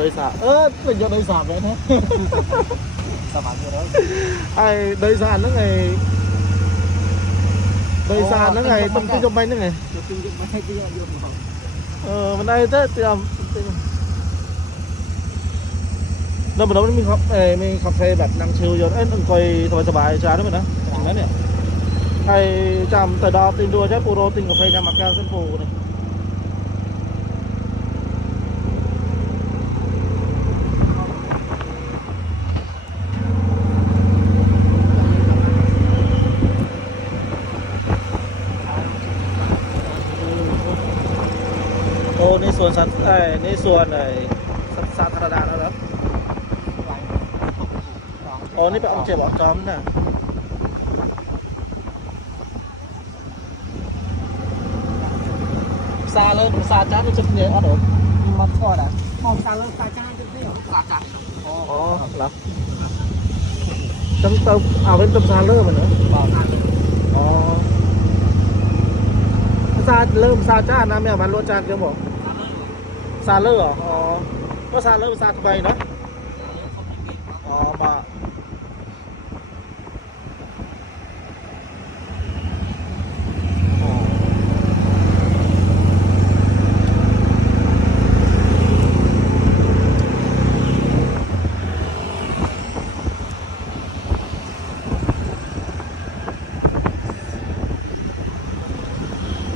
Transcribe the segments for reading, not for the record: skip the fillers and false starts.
đời xả mình cho đời xả vậy thế sao bạn chưa đó ai đời xả nó ngày đời xả nó ngày tâm kinh trong bay nó ngày mình đây thế thì đâu mà đâu mìnhขับเพลแบบนั่งชิลอยู่đừng coiสบายช้าด้วยนะอย่างนั้นเนี่ยไอ้จำแต่ดอตินดูใช่ปูโรตินกับเพลจำมาแก้วเส้นปูเนี่ย โอ้ในส่วนสัตว์ในส่วนสาธารณะแล้วเหรออ๋อนี่เป็นองค์เจ็บจอมน่ะซาเลยซาจ้ามันจะเนี่ยอ๋อเดี๋ยว mặt thọ đã mong sang lên sai trái chứ thế hả chặt อ๋อเหรอตั้งเติมเอาเป็นต้มซาเลอร์มันเหรอ bảo ăn อ๋อซาเริ่มซาจ้านะแม่มันรสจานเกี่ยวบอกซาเลอร์เหรออ๋อก็ซาเลอร์ซาทำไมนะอ๋อมา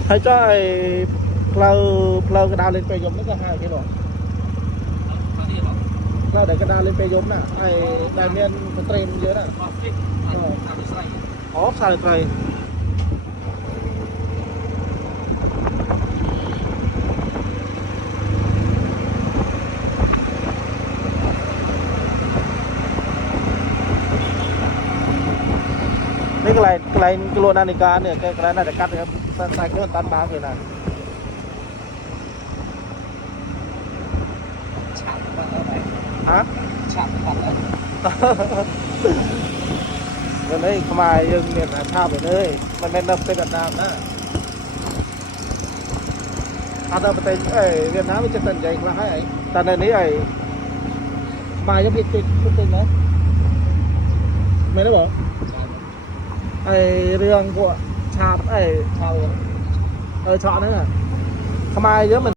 ให้จ้อยเพลากระดาษเล่นไปยมนี่ก็5 กิโลเพลาเดี๋ยวกระดาษเล่นไปยมน่ะไอ้ดานเมียนมันเตรนเยอะน่ะอ๋อใส่ไทยนี่กลายกิโลนาฬิกาเนี่ยแกกลายน่าจะกัดนะครับใส่เครื่องตันบางเลยนะ chặt vào ở đây ฮะ chặt vào ở วันนี้ขมายยังเนี่ยนะภาพไปเลยมันเป็นนับเป็นน้ำนะอันนั้นเป็นเวียดนามมันจะตันใจกล้าให้แต่ในนี้มายังผิดติดนะไม่ได้บอกเรื่องพวกชาบsau ชอนั่นน่ะขมายเยอะเหมือน